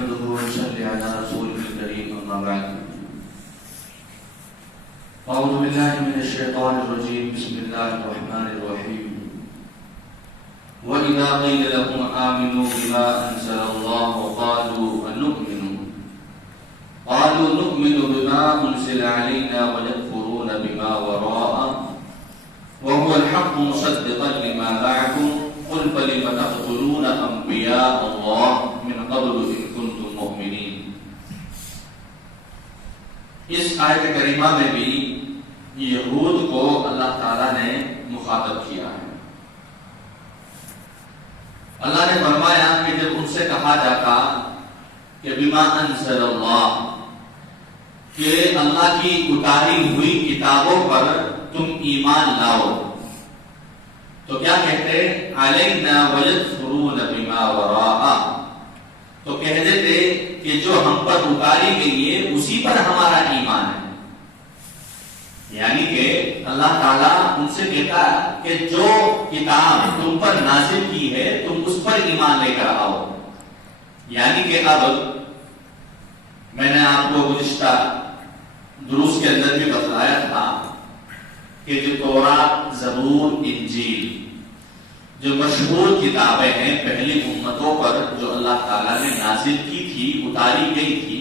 نحمده ونصلي على رسوله الكريم أما بعد أعوذ بالله من الشيطان الرجيم بسم الله الرحمن الرحيم وإذا قيل لهم آمنوا بما أنزل الله قالوا نؤمن بما أنزل علينا ويكفرون بما وراءه وهو الحق مصدقا لما معكم قل فلم تقتلون أنبياء الله من قبل إن كنتم مؤمنين. اس آیت کریمہ میں بھی یہود کو اللہ تعالیٰ نے مخاطب کیا ہے. اللہ نے فرمایا کہ جب ان سے کہا جاتا کہ بما انزل اللہ، کہ اللہ کی اتاری ہوئی کتابوں پر تم ایمان لاؤ، تو کیا کہتے؟ علینا ویکفرون بما وراء، تو کہہ دیتے کہ جو ہم پر اتاری گئی ہے اسی پر ہمارا ایمان ہے. یعنی کہ اللہ تعالیٰ ان سے کہتا کہ جو کتاب تم پر نازل کی ہے تم اس پر ایمان لے کر آؤ. یعنی کہ اب میں نے آپ کو گزشتہ دروس کے اندر بھی بتلایا تھا کہ جو تورات، زبور، انجیل جو مشہور کتابیں ہیں پہلی امتوں پر جو اللہ تعالیٰ نے نازل کی تھی، اتاری گئی تھی،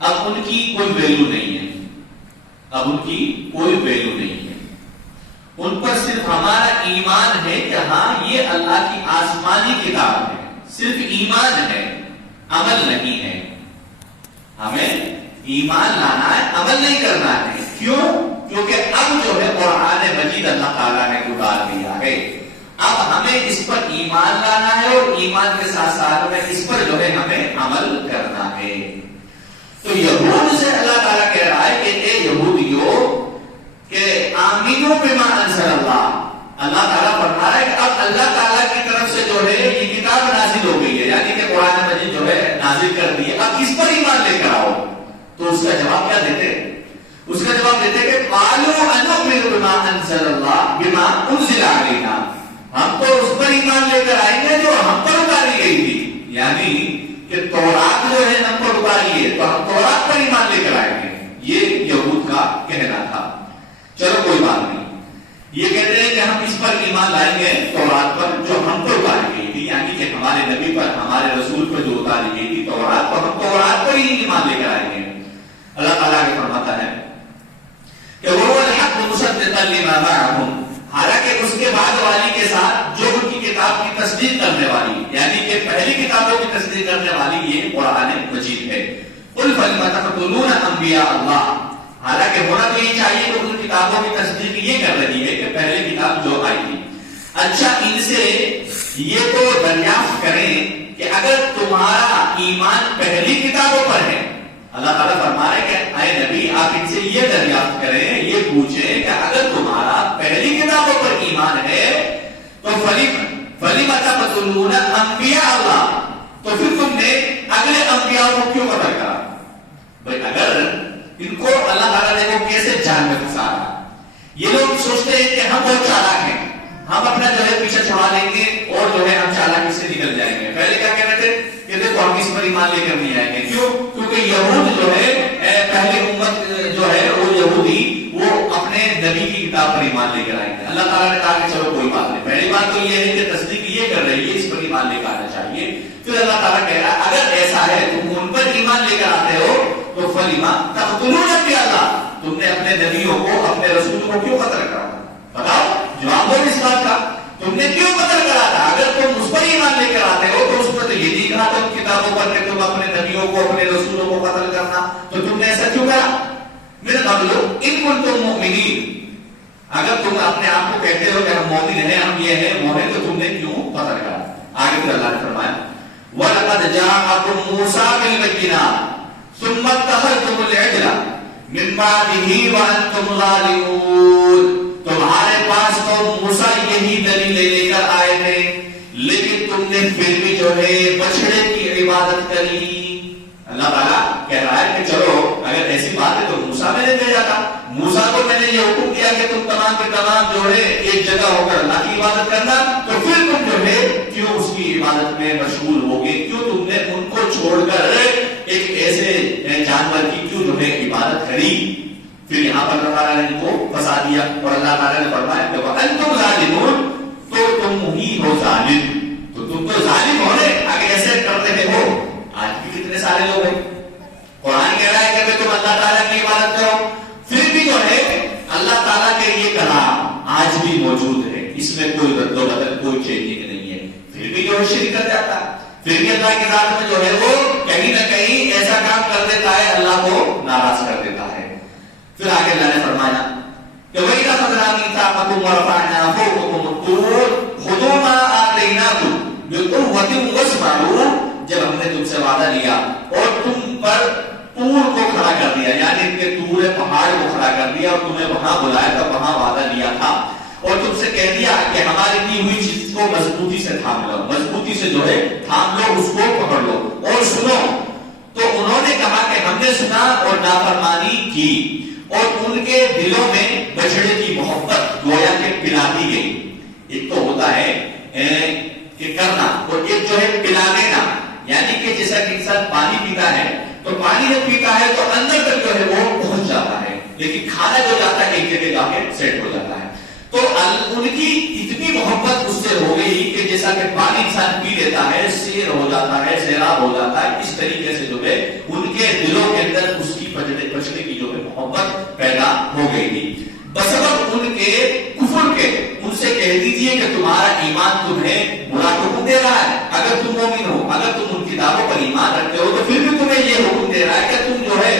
اب ان کی کوئی ویلیو نہیں ہے. اب ان کی کوئی ویلیو نہیں ہے. ان پر صرف ہمارا ایمان ہے کہ ہاں یہ اللہ کی آسمانی کتاب ہے. صرف ایمان ہے، عمل نہیں ہے. ہمیں ایمان لانا ہے، عمل نہیں کرنا ہے. کیوں؟ کیونکہ اب جو ہے قرآن مجید اللہ تعالیٰ نے اتار دیا ہے. اب ہمیں اس پر ایمان لانا ہے اور ایمان کے ساتھ ساتھ میں اس پر جو ہے ہمیں عمل کرنا ہے. تو یہود سے اللہ تعالیٰ کہہ رہا ہے کہ اے یہودیو کہ آمینو بما انزل اللہ. اللہ تعالیٰ فرما رہا ہے کہ اب اللہ تعالیٰ کی طرف سے جو ہے یہ کتاب نازل ہو گئی ہے، یعنی کہ قرآن مجید جو ہے نازل کر دی ہے، اب اس پر ایمان لے کر آؤ. تو اس کا جواب کیا دیتے؟ اس کا جواب دیتے کہ قالوا انؤمن بما انزل اللہ بما انزل علینا، ہم تو اس پر ایمان لے کر آئیں گے جو ہم پر اتاری گئی تھی. یعنی کہ تورات جو ہے ہم پر اتاری ہے تو ہم تورات پر ایمان لے کر آئیں گے. یہ یہود کا کہنا تھا. چلو کوئی بات نہیں، یہ کہتے ہیں کہ ہم اس پر ایمان لائیں گے تورات پر جو ہم پر اتاری گئی تھی، یعنی کہ ہمارے نبی پر، ہمارے رسول پر جو اتاری گئی تھی تورات پر، ہم تورات پر ہی ایمان لے کر آئیں گے. اللہ تعالیٰ کے فرماتا ہے کہ وہ الحق مصدقا لما معهم، حالانکہ اس کے بعد والی کے ساتھ جو ان کی کتاب کی تصدیق کرنے والی، یعنی کہ پہلی کتابوں کی تصدیق کرنے والی یہ قرآن مجید ہے. قل فلم تقتلون انبیاء اللہ، حالانکہ ہونا تو یہ چاہیے کہ ان کتابوں کی تصدیق یہ کر رہی ہے کہ پہلی کتاب جو آئی تھی. اچھا، ان سے یہ تو دریافت کریں کہ اگر تمہارا ایمان پہلی کتابوں پر ہے، اللہ تعالیٰ فرما رہے کہ اے نبی آپ ان سے یہ دریافت کریں، یہ پوچھیں کہ اگر تمہارا پہلی کتابوں پر ایمان ہے تو فلم تقتلون انبیاء اللہ، تو پھر تم نے اگلے انبیاء کو کیوں قتل کرا؟ بھائی اگر ان کو اللہ تعالیٰ نے وہ کیسے جان میں پھنسا رہا؟ یہ لوگ سوچتے ہیں کہ ہم بہت چالاک ہیں، ہم اپنا جو ہے پیچھے چھڑا لیں گے اور جو ہے ہم چالاکی سے نکل جائیں گے. پہلے کیا کہہ رہے تھے کہ دیکھو ہم اس پر ایمان لے کر نہیں آئیں گے. کیوں؟ کیونکہ یہود جو ہے پہلی امت جو ہے وہ یہودی وہ اپنے نبی کی کتاب پر ایمان لے کر آئیں گے. اللہ تعالیٰ نے کہا کہ چلو کوئی بات نہیں، پہلی بات تو یہ ہے کہ تصدیق یہ کر رہی ہے، اس پر ایمان لے کر آنا چاہیے. پھر اللہ تعالیٰ کہہ رہا ہے اگر ایسا ہے تم ان پر ایمان لے کر آتے ہو تو فلما تقتلون انبیاء اللہ، تم نے اپنے نبیوں کو، اپنے رسول کو کیوں قتل کرا؟ بتاؤ، جواب دو اس بات کا. تم نے کیوں قتل کرا تھا؟ اگر تم اس پر ایمان لے کر آتے ہو تو اس پر تو یہ نہیں کہا تھا کتابوں پر کہ تم اپنے نبیوں کو، اپنے رسولوں کو قتل کرنا، تو تم نے ایسا کیوں کرا؟ من قبل ان کنتم مؤمنین، اگر تم اپنے آپ کو کہتے ہو کہ ہم مومن ہیں، ہم یہ ہیں وہ ہیں، تو تم نے کیوں قتل کرا؟ آگے پھر اللہ نے فرمایا وَلَقَدْ جَاءَكُم مُوسَىٰ بِالْبَيِّنَاتِ ثُمَّ اتَّخَذْتُمُ الْعِجْلَ مِن بَعْدِهِ وَأَنتُمْ ظَالِمُونَ، تمہارے پاس تو موسیٰ یہی دلیلیں لے کر آئے تھے لیکن تم نے پھر بھی جو ہے بچڑے کی عبادت کری. اللہ تعالیٰ کہہ رہا ہے کہ چلو اگر ایسی بات ہے تو موسیٰ میں نے بھیجا تھا، موسیٰ کو میں نے یہ حکم دیا کہ تم تمام کے تمام جو ہے ایک جگہ ہو کر اللہ کی عبادت کرنا، تو پھر تم جو ہے کیوں اس کی عبادت میں مشغول ہوگے؟ کیوں تم نے ان کو چھوڑ کر ایک ایسے جانور کی کیوں جو ہے عبادت کری؟ پھر یہاں پر اللہ تعالیٰ نے ان کو پھنسا دیا اور اللہ تعالیٰ نے فرمایا کہ وَأَنْتُمْ ظَالِمُونَ، تو تم ہی ہو ظالم، تو تم تو ظالم ہو رہے اگر ایسے کر رہے ہو۔ آج بھی کتنے سارے لوگ ہیں، قرآن کہہ رہا ہے کہ تم اللہ تعالیٰ کی عبادت کرو، پھر بھی جو ہے اللہ تعالیٰ کے یہ کلام آج بھی موجود ہے، اس میں کوئی رد و بدل کوئی چینجنگ نہیں ہے، پھر بھی جو ہے شرک کر جاتا ہے، پھر بھی اللہ کی ذات میں جو ہے وہ کہیں نہ کہیں ایسا کام کر دیتا ہے، اللہ کو ناراض کر دیتا ہے۔ پھر آگے اللہ نے فرمایا کہ وَإِذَا أَخَذْنَا مِيثَاقَكُمْ وَرَفَعْنَا فَوْقَكُمُ الطُّورَ خُذُوا مَا آتَيْنَاكُمْ بِقُوَّةٍ وَاسْمَعُوا، جب ہم نے تم سے وعدہ لیا اور تم پر طور کو کھڑا کر دیا، یعنی کہ طور پہاڑ کو کھڑا کر دیا اور تمہیں وہاں بلایا تھا، وہاں وعدہ لیا تھا اور تم سے کہہ دیا کہ ہماری دی ہوئی چیز کو مضبوطی سے تھام لو، مضبوطی سے جو ہے تھام لو، اس کو پکڑ لو اور سنو، تو انہوں نے کہا کہ ہم نے سنا اور نافرمانی کی، اور ان کے دلوں میں بچڑے کی محبت گویا کہ پلا دی گئی۔ ایک تو ہوتا ہے کہ کرنا اور ایک جو ہے پلا دینا، یعنی کہ جیسا کہ انسان پانی پیتا ہے تو پانی جب پیتا ہے تو اندر تک جو ہے وہ پہنچ جاتا ہے، لیکن کھانا جو جاتا ہے ایک جگہ جا کے سیٹ ہو جاتا ہے۔ تو ان کی اتنی محبت اس سے ہو گئی کہ جیسا کہ پانی انسان پی لیتا ہے، سیر ہو جاتا ہے، سیراب ہو جاتا ہے، اس طریقے سے جو ہے ان کے دلوں کے اندر اس کی بچنے کی جو ہے محبت پیدا ہو گئی تھی۔ بسبب ان کے کفر کے ان سے کہہ دیجئے کہ تمہارا ایمان تمہیں برا حکم دے رہا ہے، اگر تم مومن ہو، اگر تم ان کتابوں پر ایمان رکھتے ہو تو پھر بھی تمہیں یہ حکم دے رہا ہے کہ تم جو ہے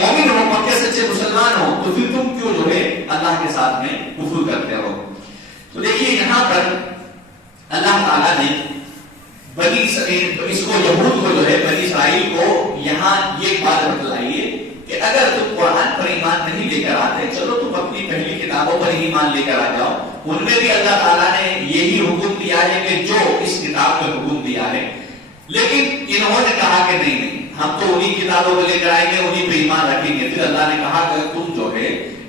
مومن ہو، پکے سچے مسلمان ہو، تو پھر تم کیوں جو ہے اللہ کے ساتھ میں کفر کرتے ہو؟ تو دیکھیے یہاں پر اللہ تعالیٰ نے اس کو یہود کو جو ہے بنی اسرائیل کو یہاں یہ بات بتلائی ہے کہ اگر تم قرآن پر ایمان نہیں لے کر آتے، چلو تم اپنی پہلی کتابوں پر ایمان لے کر آ جاؤ، ان میں بھی اللہ تعالیٰ نے یہی حکم دیا ہے کہ جو اس کتاب میں حکم دیا ہے، لیکن انہوں نے کہا کہ نہیں ہم تو انہی کتابوں کو لے کر آئیں گے، انہی پہ ایمان رکھیں گے۔ پھر اللہ نے کہا کہ تم جو ہے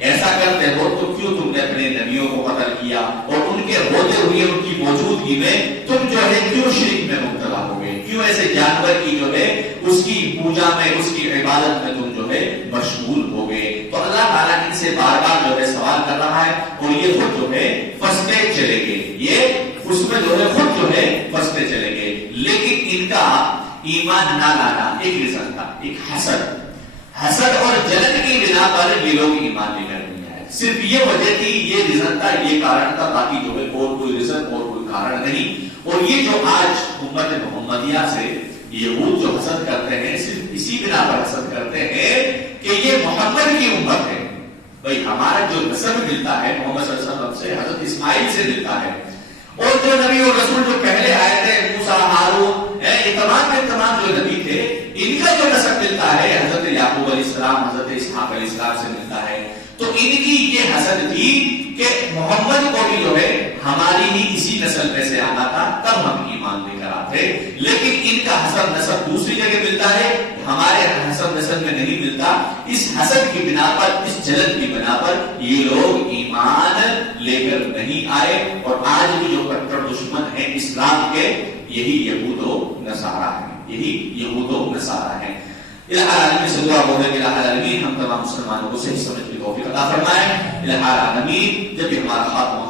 ایسا کرتے ہو تو کیوں تم نے اپنے نبیوں کو قتل کیا اور ان کے ہوتے ہوئے ان کی موجودگی میں تم جو ہے کیوں شرک میں مبتلا ہو گئے، کیوں ایسے جانور کی جو ہے اس کی پوجا میں، اس کی عبادت میں تم جو ہے مشغول ہو گئے؟ تو اللہ تعالیٰ ان سے بار بار جو ہے سوال کر رہا ہے اور یہ خود جو ہے پھنستے چلے گئے، یہ اس میں جو ہے خود جو ہے پھنستے چلے گئے۔ لیکن ان کا ایمان نہ لانا ایک ریزن تھا، ایک حسد اور جلن کی بنا پر یہ لوگ ایمان لے کر نہیں آئے، صرف یہ وجہ تھی، یہ ریزن تھا، یہ کارن تھا، باقی جو ہے اور کوئی ریزن اور کوئی کارن نہیں۔ اور یہ جو آج امت محمدیہ سے یہود جو حسد کرتے ہیں، صرف اسی بنا پر حسد کرتے ہیں کہ یہ محمد کی امت ہے۔ بھئی ہمارا جو نسب ملتا ہے محمد صلی اللہ علیہ وسلم سے، حضرت اسماعیل سے ملتا ہے، اور جو نبی اور رسول جو پہلے آئے تھے، موسیٰ، ہارون، یہ تمام جو نبی تھے، ان کا جو نسب ملتا ہے حضرت یعقوب علیہ السلام، حضرت اسحاق علیہ السلام سے ملتا ہے۔ تو ان کی یہ حسد تھی کہ محمد کو بھی جو ہے ہماری ہی اسی نسل میں سے آنا تھا، تب ہم ایمان لے کر آتے، لیکن ان کا حسد نسب دوسری جگہ ملتا ہے، ہمارے حسد نسب میں نہیں ملتا۔ اس حسد کی بنا پر، اس جلن کی بنا پر یہ لوگ ایمان لے کر نہیں آئے، اور آج بھی جو کٹر دشمن ہیں اسلام کے، یہی یہود و نصارہ ہیں، یہی یہود و نصارہ ہیں۔ الہ العالمین سے دعا ہو ہے کہ الہ العالمین ہم تمام مسلمانوں کو صحیح سمجھ کی توفیق عطا فرمائے۔ الہ العالمین جب بھی ہمارا خاتمہ